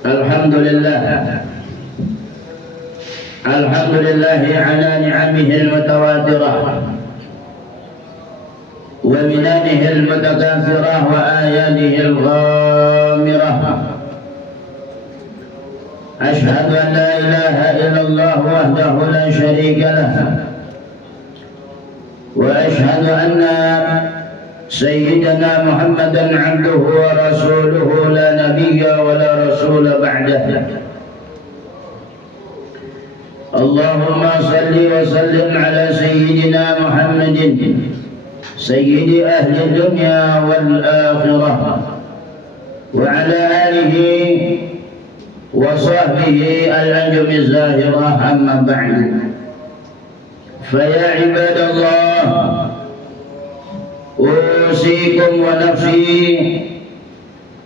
Alhamdulillah ala ni'amihi al-mutawatirah wa minanihi al-mutakathirah wa ayanihi al-ghamirah. Ashhadu an la ilaha illallah wahdahu la sharika lah wa ashhadu anna Sayyidina Muhammadan abduhu wa rasuluhu la nabiyya wa la rasula ba'dah. Allahumma salli wa sallim ala Sayyidina Muhammadin Sayyidi ahli dunya wal akhirah wa ala alihi wa sahbihi al-anjumi zahirah amma ba'du. Faya ibadallah, usikum wa nafsi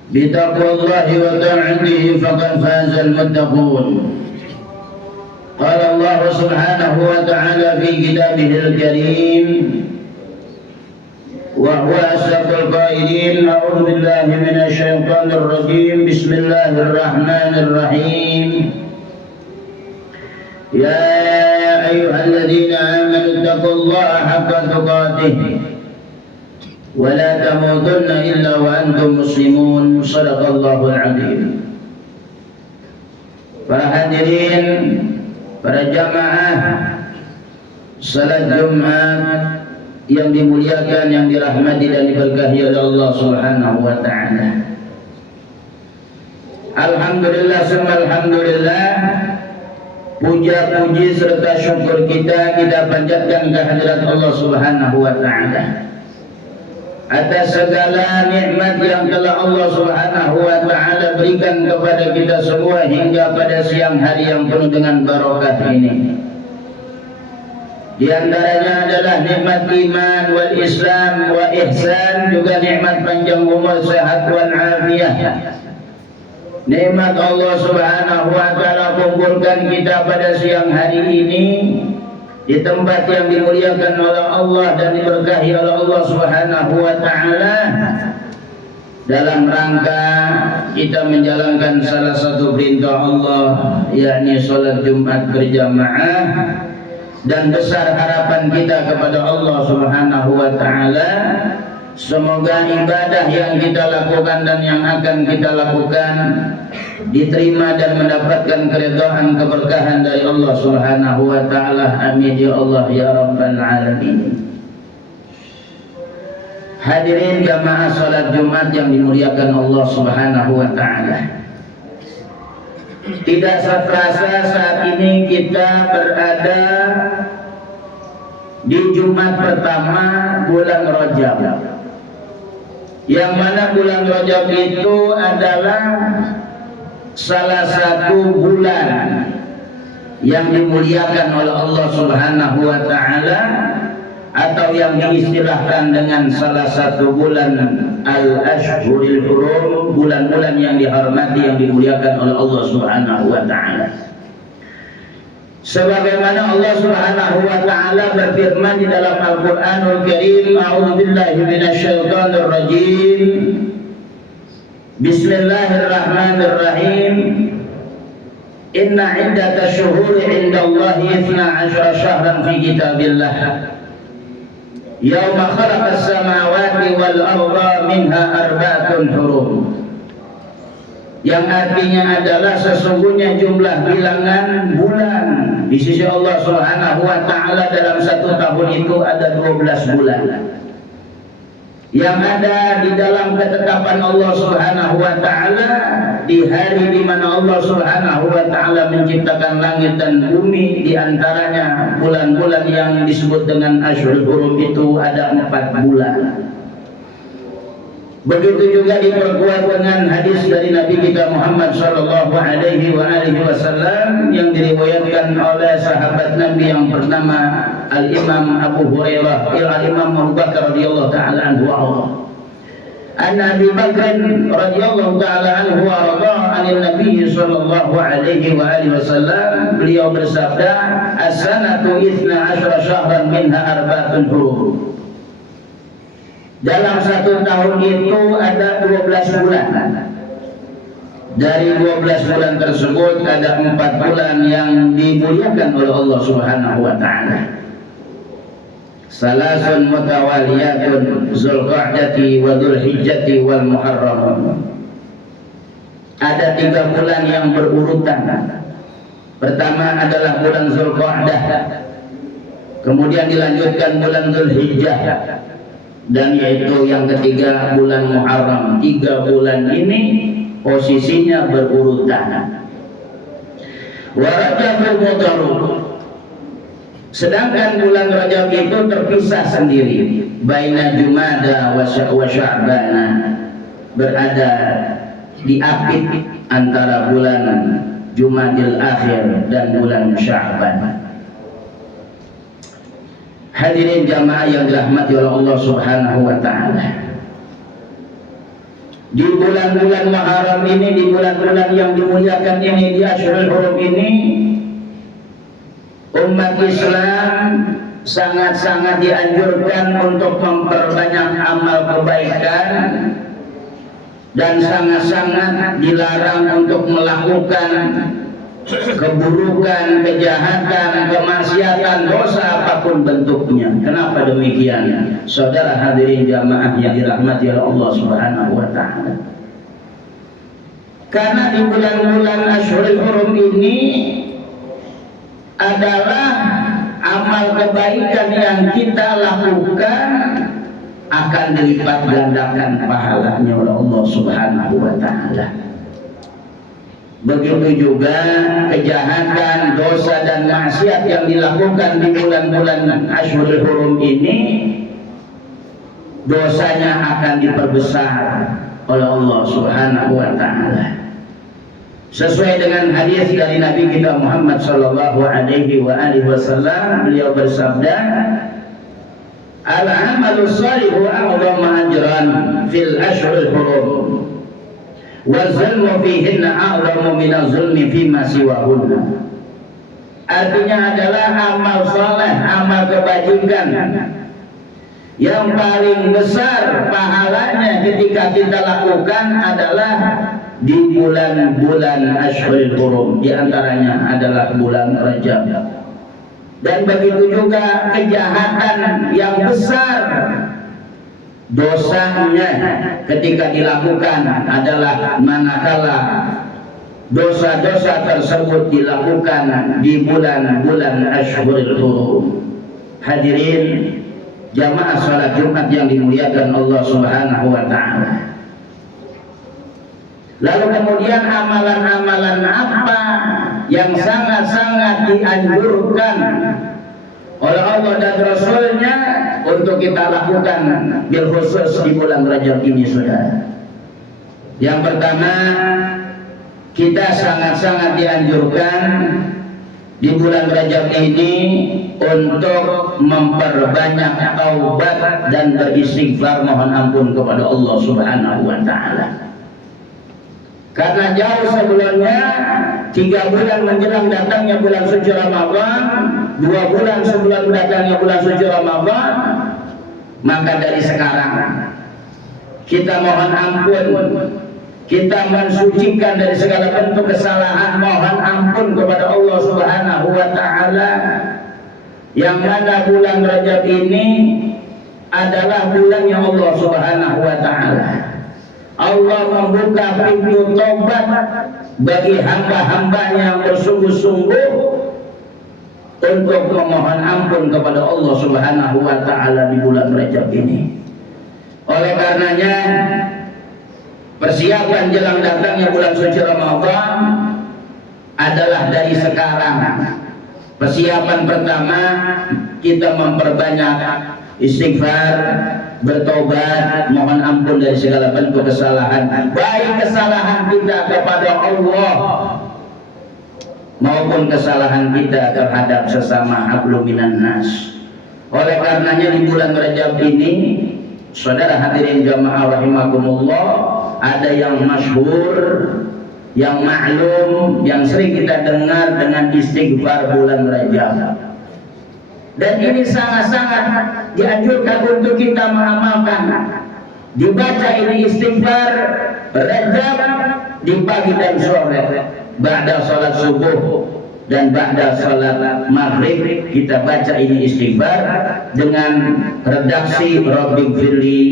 bitaqwallahi wa ta'atihi faqad fazal muttaqun. Qala Allah subhanahu wa ta'ala fi kitabihil karim wa huwa asdaqul qailin. A'udzu billahi minasy syaithanir rajim. Bismillahirrahmanirrahim. Ya ayyuhalladzina amanu taqullaha haqqa tuqatih wa la tamutunna illa wa antum muslimun. Shadaqallahul azim. Para hadirin, para jamaah salat Jumat yang dimuliakan, yang dirahmati dan diberkahi oleh Allah Subhanahu wa taala. Alhamdulillah summa alhamdulillah, puja-puji serta syukur kita panjatkan kehadirat Allah Subhanahu wa taala atas segala nikmat yang telah Allah Subhanahu wa taala berikan kepada kita semua hingga pada siang hari yang penuh dengan barokah ini. Di antaranya adalah nikmat iman wal Islam wa ihsan, juga nikmat panjang umur, sehat wal afiyah. Nikmat Allah Subhanahu wa taala kumpulkan kita pada siang hari ini di tempat yang dimuliakan oleh Allah dan diberkahi oleh Allah Subhanahu wa taala dalam rangka kita menjalankan salah satu perintah Allah, yakni salat Jumat berjamaah. Dan besar harapan kita kepada Allah Subhanahu wa taala, semoga ibadah yang kita lakukan dan yang akan kita lakukan diterima dan mendapatkan keridhaan, keberkahan dari Allah Subhanahu wa taala. Amin ya Allah ya rabbal alamin. Hadirin jamaah salat Jumat yang dimuliakan Allah Subhanahu wa taala, tidak terasa saat ini kita berada di Jumat pertama bulan Rajab, yang mana bulan Rajab itu adalah salah satu bulan yang dimuliakan oleh Allah Subhanahu wa taala, atau yang diistilahkan dengan salah satu bulan al-ashhuril hurum, bulan-bulan yang dihormati, yang dimuliakan oleh Allah Subhanahu wa taala. Sebagaimana Allah Subhanahu wa taala berfirman di dalam Al-Qur'anul Karim, a'udzubillahi minasyaitonir rajim. Bismillahirrahmanirrahim. Inna 'iddatash syuhuri 'indallahi 12 syahran fi kitabillah. Yauma khalaqas samawati wal arda minha arba'atun hurum. Yang artinya adalah sesungguhnya jumlah bilangan bulan di sisi Allah Subhanahu wa taala dalam satu tahun itu ada 12 bulan. Yang ada di dalam ketetapan Allah Subhanahu wa taala di hari di mana Allah Subhanahu wa taala menciptakan langit dan bumi, di antaranya bulan-bulan yang disebut dengan Ashhurul Hurum itu ada 4 bulan. Begitu juga diperkuat dengan hadis dari Nabi kita Muhammad sallallahu alaihi wasallam yang diriwayatkan oleh sahabat Nabi yang bernama Al-Imam Abu Hurairah, Al-Imam Abu Bakar radhiyallahu taala anhu an Abi Bakr radhiyallahu taala anhu wa radha an Nabi sallallahu alaihi wasallam, beliau bersabda, as-sanatu 12 syahran minha arba'atun hurum. Dalam satu tahun itu ada 12 bulan. Dari 12 bulan tersebut ada 4 bulan yang dimuliakan oleh Allah Subhanahu wa taala. Salasun mutawaliyatun Zulqa'dati wa Dzulhijjati wal Muharram. Ada 3 bulan yang berurutan. Pertama adalah bulan Zulqa'dah, kemudian dilanjutkan bulan Dzulhijjah, dan yaitu yang ketiga bulan Muharram. 3 bulan ini posisinya berurutan. Wa Rajabul Mudharram. Sedangkan bulan Rajab itu terpisah sendiri. Baina Jumada wa Sya'bana, berada di apit antara bulan Jumadil Akhir dan bulan Sya'ban. Hadirin jamaah yang dirahmati oleh Allah Subhanahu wa taala. Di bulan-bulan Muharram ini, di bulan-bulan yang dimuliakan ini, di Asyhurul Hurum ini, umat Islam sangat-sangat dianjurkan untuk memperbanyak amal kebaikan dan sangat-sangat dilarang untuk melakukan keburukan, kejahatan, kemaksiatan, dosa apapun bentuknya. Kenapa demikian? Saudara hadirin jamaah yang dirahmati oleh Allah Subhanahu wa taala. Karena di bulan-bulan Asyhurul Hurum ini adalah amal kebaikan yang kita lakukan akan dilipat gandakan pahalanya oleh Allah Subhanahu wa taala. Begitu juga kejahatan, dosa dan maksiat yang dilakukan di bulan-bulan Asyhurul Hurum ini, dosanya akan diperbesar oleh Allah Subhanahu wa taala. Sesuai dengan hadis dari Nabi kita Muhammad sallallahu alaihi wasallam, beliau bersabda, "Al-amalu shalihu a'dhamu ajran fil Asyhuril Hurum. Wazulmu fihinna a'lamu minaz zulmi fima siwahunna." Artinya adalah amal soleh, amal kebajikan yang paling besar pahalanya ketika kita lakukan adalah di bulan-bulan Asyhurul Hurum, di antaranya adalah bulan Rajab. Dan begitu juga kejahatan yang besar, dosanya ketika dilakukan adalah manakala dosa-dosa tersebut dilakukan di bulan-bulan Asyhurul Hurum. Hadirin jamaah salat Jumat yang dimuliakan Allah Subhanahu wa taala. Lalu kemudian amalan-amalan apa yang sangat-sangat dianjurkan oleh Allah dan Rasulnya untuk kita lakukan bil khusus di bulan Rajab ini, saudara? Yang pertama, kita sangat-sangat dianjurkan di bulan Rajab ini untuk memperbanyak taubat dan beristighfar, mohon ampun kepada Allah Subhanahu wa taala. Karena jauh sebelumnya, 3 bulan menjelang datangnya bulan suci Ramadan, 2 bulan sebelum datangnya bulan suci Ramadan, maka dari sekarang kita mohon ampun, kita mensucikan dari segala bentuk kesalahan, mohon ampun kepada Allah Subhanahu wa taala. Yang mana bulan Rajab ini adalah bulan yang Allah Subhanahu wa taala, Allah membuka pintu tobat bagi hamba-hambanya yang bersungguh-sungguh untuk memohon ampun kepada Allah Subhanahu wa taala di bulan Rajab ini. Oleh karenanya, persiapan jelang datangnya bulan suci Ramadan adalah dari sekarang. Persiapan pertama, kita memperbanyak istighfar, bertobat, mohon ampun dari segala bentuk kesalahan, baik kesalahan kita kepada Allah maupun kesalahan kita terhadap sesama hablum minan nas. Oleh karenanya di bulan Rajab ini, saudara hadirin jamaah rahimakumullah, ada yang masyhur, yang maklum, yang sering kita dengar dengan istighfar bulan Rajab. Dan ini sangat-sangat dianjurkan untuk kita mengamalkan. Dibaca ini istighfar Rajab di pagi dan sore, ba'da salat subuh dan ba'da salat maghrib, kita baca ini istighfar dengan redaksi Rabbighfirli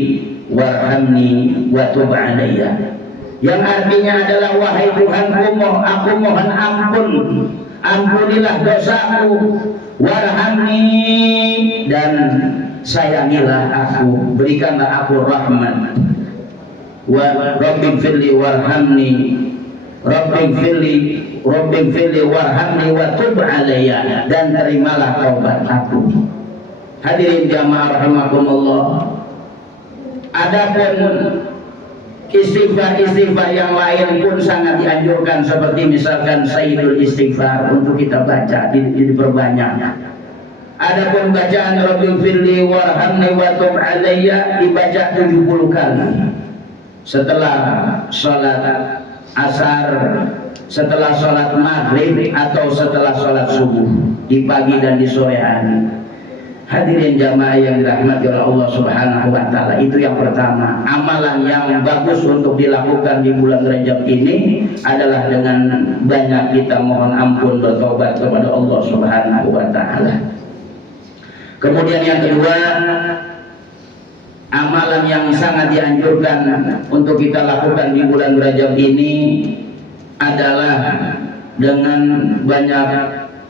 warhamni wa tub alayya, yang artinya adalah wahai Tuhanku, aku mohon ampun, ampunilah dosaku, warhamni, dan sayangilah aku, berikanlah aku rahmat, wa Rabbighfirli warhamni, Rabbighfirli warhamni wa tub alayya, dan terimalah taubat aku. Hadirin jamaah rahimakumullah, adapun istighfar yang lain pun sangat dianjurkan, seperti misalkan Sayyidul Istighfar untuk kita baca, diperbanyak. Adapun bacaan Rabbighfirli warhamni wa tub alayya dibaca 70 kali setelah sholat asar, setelah sholat maghrib, atau setelah sholat subuh, di pagi dan di sore hari. Hadirin jamaah yang dirahmati oleh Allah Subhanahu wa taala, itu yang pertama. Amalan yang bagus untuk dilakukan di bulan Rajab ini adalah dengan banyak kita mohon ampun, bertobat kepada Allah Subhanahu wa taala. Kemudian yang kedua, amalan yang sangat dianjurkan untuk kita lakukan di bulan Rajab ini adalah dengan banyak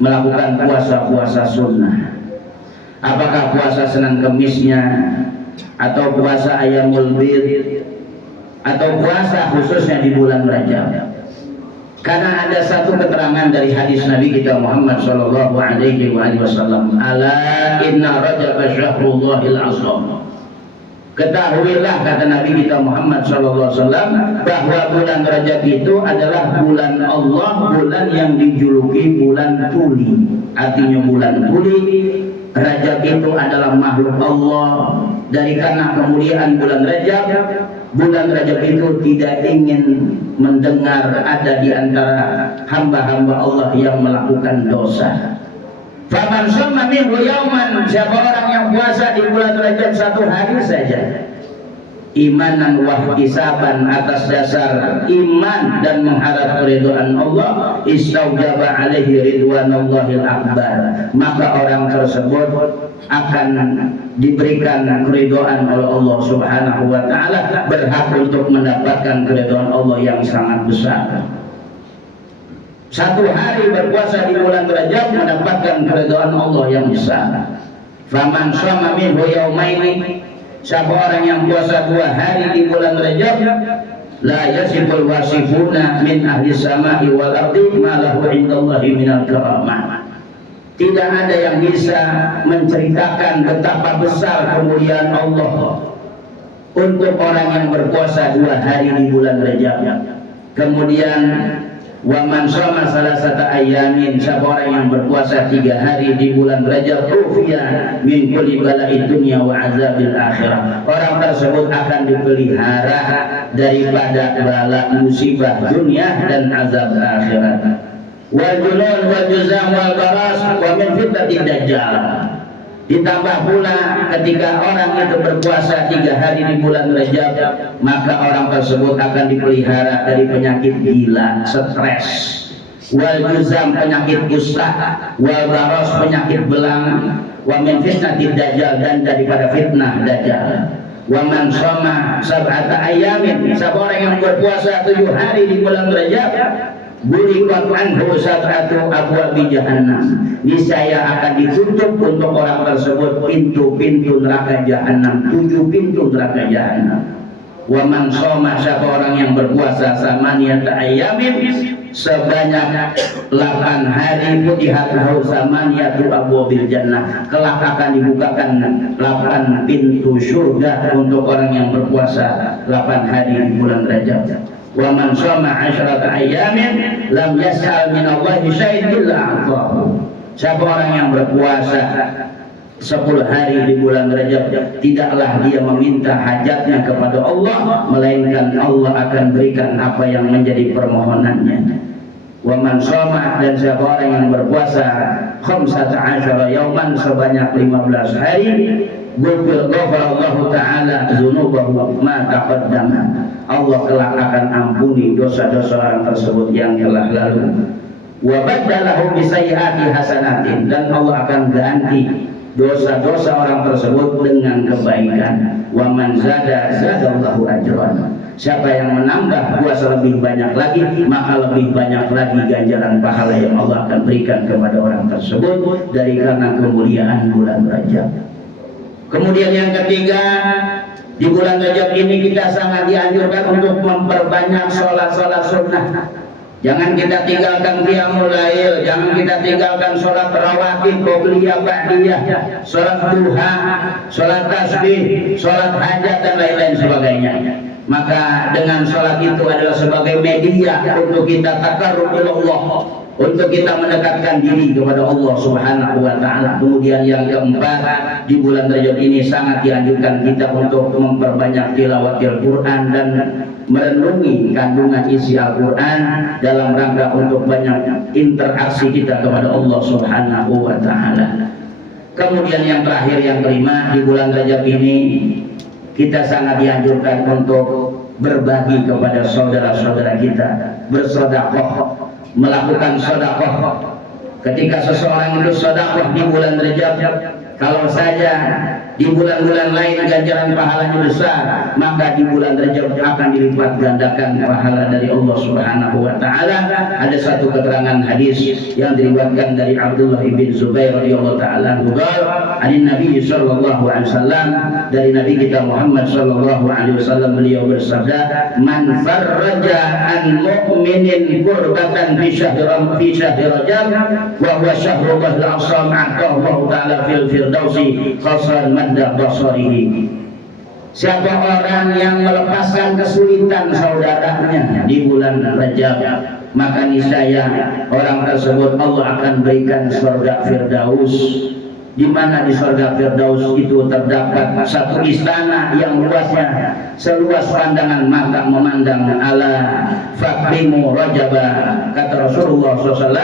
melakukan puasa-puasa sunnah. Apakah puasa Senin Kemisnya, atau puasa Ayyamul Bid, atau puasa khususnya di bulan Rajab. Karena ada satu keterangan dari hadis Nabi kita Muhammad sallallahu alaihi wasallam, ala inna Rajab syahrullahil azam. Ketahuilah, kata Nabi kita Muhammad sallallahu alaihi wasallam, bahwa bulan Rajab itu adalah bulan Allah, bulan yang dijuluki bulan tuli. Artinya bulan tuli. Rajab itu adalah makhluk Allah. Dari karena kemuliaan bulan Rajab itu tidak ingin mendengar ada di antara hamba-hamba Allah yang melakukan dosa. Faman shoma minhu yauman, siapa orang yang puasa di bulan Rajab satu hari saja, imanan wahtisaban, atas dasar iman dan mengharap keridhaan Allah, istaujaba alaihi ridwanullahil akbar, maka orang tersebut akan diberikan keridhaan oleh Allah Subhanahu wa taala, berhak untuk mendapatkan keridhaan Allah yang sangat besar. Satu hari berpuasa di bulan Rajab mendapatkan keridhaan Allah yang besar. Faman shoma minhu yaumaini, siapa orang yang puasa 2 hari di bulan Rajab, la yasiful wasifuna min ahli samai wal ardi ma lahu indallahi minal karamah. Tidak ada yang bisa menceritakan betapa besar kemuliaan Allah untuk orang yang berpuasa 2 hari di bulan Rajab. Kemudian wa man shoma salasata ayamin, siapa orang yang berpuasa 3 hari di bulan Rajab, ufiya min kulli bala'i dunya wa azabil akhirah, orang tersebut akan dipelihara daripada bala musibah dunia dan azab akhirat. Wal junun wal juzam wal baras wa min fitnatid dajjal. Ditambah pula ketika orang itu berpuasa 3 hari di bulan Rajab, maka orang tersebut akan dipelihara dari penyakit gila, stres, wal juzam, penyakit kusta, wal baros, penyakit belang, wa min fitnatid dajjal, dan daripada fitnah dajjal. Wa man shoma sab'ata ayamin, siapa orang yang berpuasa 7 hari di bulan Rajab, buriqat anhu sab'atu abwabi jahannam, niscaya akan ditutup untuk orang tersebut pintu-pintu neraka jahanam, 7 pintu neraka jahanam. Wa man shoma, siapa orang yang berpuasa samaniyata ayamin, sebanyak 8 hari, futihat lahu samaniyatu abwabil jannah, kelak akan dibukakan 8 pintu surga untuk orang yang berpuasa 8 hari di bulan Rajab. Wa man shoma 10 ayamin lam yas'al min Allahi syai'an illa a'tahu, siapa orang yang berpuasa 10 hari di bulan Rajab, tidaklah dia meminta hajatnya kepada Allah, melainkan Allah akan berikan apa yang menjadi permohonannya. Wa man shoma, dan siapa orang yang berpuasa 15 yauman, sebanyak 15 hari. Ghafarallahu ta'ala dzunubahu ma taqaddama. Allah kelak akan ampuni dosa-dosa orang tersebut yang telah lalu. Wa baddalahu bi sayyiati hasanatin, dan Allah akan ganti dosa-dosa orang tersebut dengan kebaikan. Wa man zada zadallahu ajran. Siapa yang menambah puasa lebih banyak lagi, maka lebih banyak lagi ganjaran pahala yang Allah akan berikan kepada orang tersebut dari karena kemuliaan bulan Rajab. Kemudian yang ketiga, di bulan Rajab ini kita sangat dianjurkan untuk memperbanyak sholat-sholat sunnah. Jangan kita tinggalkan qiyamul lail, jangan kita tinggalkan sholat rawatib, qobliyah, ba'diyah, sholat duha, sholat tasbih, sholat hajat dan lain-lain sebagainya. Maka dengan sholat itu adalah sebagai media untuk kita taqarrub ila Allah, untuk kita mendekatkan diri kepada Allah Subhanahu wa ta'ala. Kemudian yang keempat, di bulan Rajab ini sangat dianjurkan kita untuk memperbanyak tilawatil Quran dan merenungi kandungan isi Al-Quran dalam rangka untuk banyak interaksi kita kepada Allah Subhanahu wa ta'ala. Kemudian yang terakhir, yang kelima, di bulan Rajab ini kita sangat dianjurkan untuk berbagi kepada saudara-saudara kita, bersedekah, melakukan sedekah. Ketika seseorang itu sedekah di bulan Rajab, kalau saja di bulan-bulan lain ganjaran pahalanya besar, maka di bulan Rajab akan dilipat gandakan pahala dari Allah Subhanahu wa ta'ala. Ada satu keterangan hadis yang diriwayatkan dari Abdullah bin Zubair radhiyallahu ta'ala anhu, dari Nabi sallallahu alaihi wasallam, dari Nabi kita Muhammad sallallahu alaihi wasallam, beliau bersabda, man farraja an mu'minin kurbatan fi syahri Rajab wa huwa syahrul asam aqahu ta'ala fil firdausi khasan madda basarihi. Siapa orang yang melepaskan kesulitan saudaranya di bulan Rajab, maka niscaya orang tersebut Allah akan berikan surga Firdaus, di mana di surga Firdaus itu terdapat satu istana yang luasnya seluas pandangan mata memandang. Ala fakrimu Rajaba, kata Rasulullah SAW,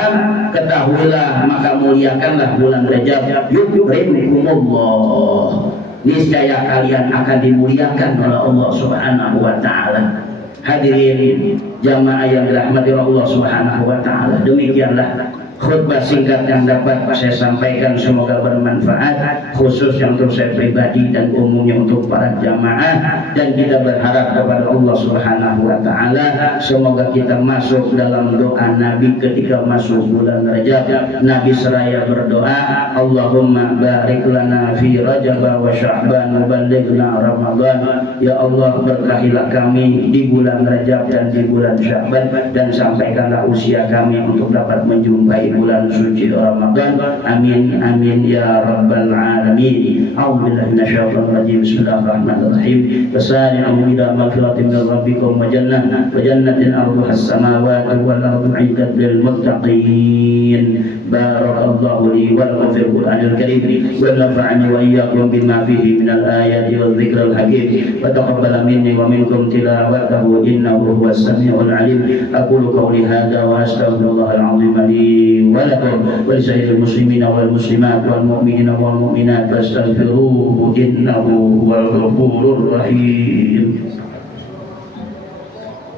ketahuilah maka muliakanlah bulan Rajab, yukrimkumullah, niscaya kalian akan dimuliakan oleh Allah Subhanahu wa ta'ala. Hadirin jamaah yang dirahmati Allah Subhanahu wa ta'ala, demikianlah khutbah singkat yang dapat saya sampaikan, semoga bermanfaat, khusus yang untuk saya pribadi dan umumnya untuk para jamaah. Dan kita berharap kepada Allah Subhanahu wa ta'ala, semoga kita masuk dalam doa Nabi ketika masuk bulan Rajab. Nabi seraya berdoa, Allahumma barik lana fi Rajab wa Sya'ban wa ballighna Ramadan. Ya Allah, berkahilah kami di bulan Rajab dan di bulan Sya'ban, dan sampaikanlah usia kami untuk dapat menjumpai bulan suci Ramadan. Amin amin ya rabbal alamin. A'udzubillahi minasyaitonir rajim. Bismillahirrahmanirrahim. Wasari'u ila maghfiratin min rabbikum wa jannatin 'arduha as-samawati wal ardu 'iddat lil muttaqin. Barakallahu li wa lakum fil Qur'anil karim wa nafa'ani wa iyyakum bima fihi minal ayati wal dzikril hakim wa taqabbal minni wa minkum tilawatahu innahu huwas samiul alim. Aqulu qawli hadza wa astaghfirullahal 'azim li ولكم ولسائر المسلمين والمسلمات والمؤمنين والمؤمنات فاستغفروه إنه هو الغفور الرحيم.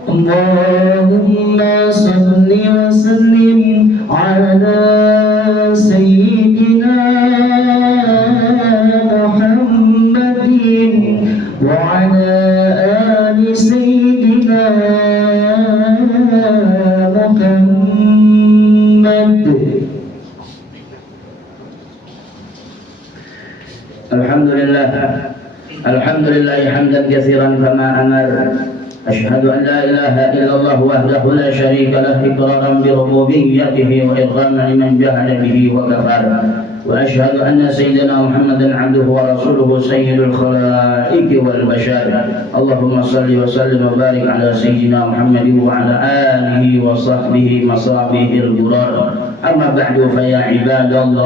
اللهم صل وسلم على سيدنا محمد وعلى آل سيدنا محمد. Alhamdulillah hamdan katsiran kama amar. Asyhadu an la ilaha illallah wahdahu la syarika lah, iqraran bi rububiyyatihi wa irghaman liman jahada bihi wa kafara. Wa asyhadu anna sayyidina Muhammadan 'abduhu wa rasuluhu sayyidul khalaiqi wal bashar. Allahumma shalli wa sallim wa barik ala sayyidina Muhammadin wa ala alihi wa sahbihi masabihil ghurar. Amma ba'du fa ya ibadallah,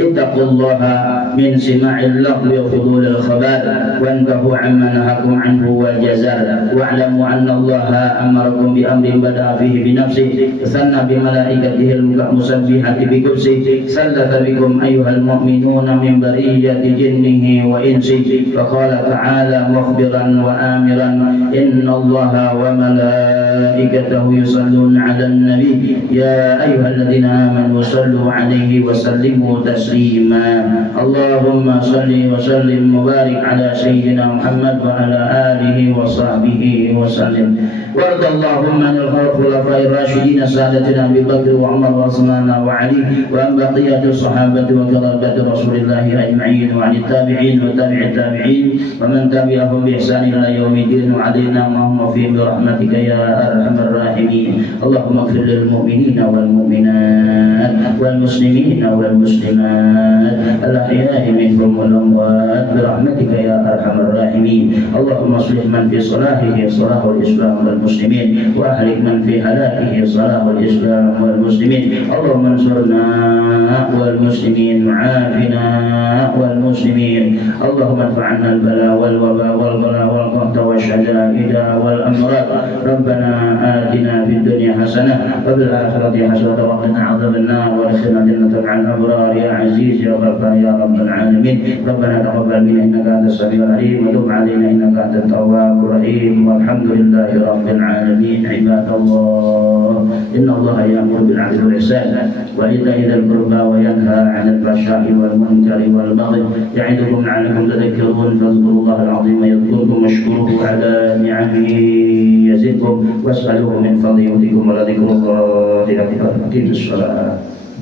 ittaqullaha min sima'il lagwi wa fudulil khabar wantahu amma nahakum anhu wal jazar wa'lamu anna Allaha amarakum bi amrin bada'a fihi bi nafsihi sanna bi malaikatihi al-musabbihati bi qudsihi sallata bikum ayyuhal mu'minuna min bariyati jinnihi wa insihi fa qala ta'ala mukhbiran wa amiran inna Allaha wa malaikatahu yusalluna 'alan nabi ya ayyuhalladzina amanu sallu 'alaihi wa sallimu taslima Allahumma salli wa sallim mubarik ala sayyidina Muhammad wa ala alihi wa sahbihi wa sallim warda Allahumma anil khulafa'ir rasyidin sadatina Abi Bakr wa Umar wa Utsman wa Ali wa an baqiyati sahabati wa qarabati Rasulillah ajma'in wa anit tabi'in wa tabi'it tabi'in wa man tabi'ahum bi ihsan ila yaumiddin wa alaina Allahumma fi rahmatika ya arhamar rahimin Allahumma ighfir lil mu'minina wal mu'minat wal muslimina wal muslimat al ahya'i minhum wal amwat bi rahmatika ya arhamar rahimin Allahumma aslih man fi salahihi salahul islam wal muslimin wa ahlik man fi halakihi salahul islam wal muslimin Allahumma ansurna wal muslimin mu'afina wal muslimin Allahumma anfa'na al bala wal waba wal ghala wal qahta wal shada'ida wal amrad Rabbana atina fid dunya hasanah wa fil akhirati hasanah wa qina adzaban nar wa adkhilna jannata ma'al abrar ya aziz ya ghaffar ya rabbal alamin Rabbana taqabbal minna innaka antas samiul alim wa tub 'alaina innaka antat tawwabur rahim walhamdulillahi rabbil alamin ibadallah innallaha ya'muru bil 'adli wal ihsan wa ita'i dzil qurba wa yanha 'anil fahsya'i wal munkari wal baghi ya'idukum la'allakum tadhakkarun fadhkurullaha al-'azim yadhkurkum washkuruhu 'ala ni'amihi yazidkum was'aluhu min fadli yu'tikum wa la dhikrullahi akbar. Aqimus shalah.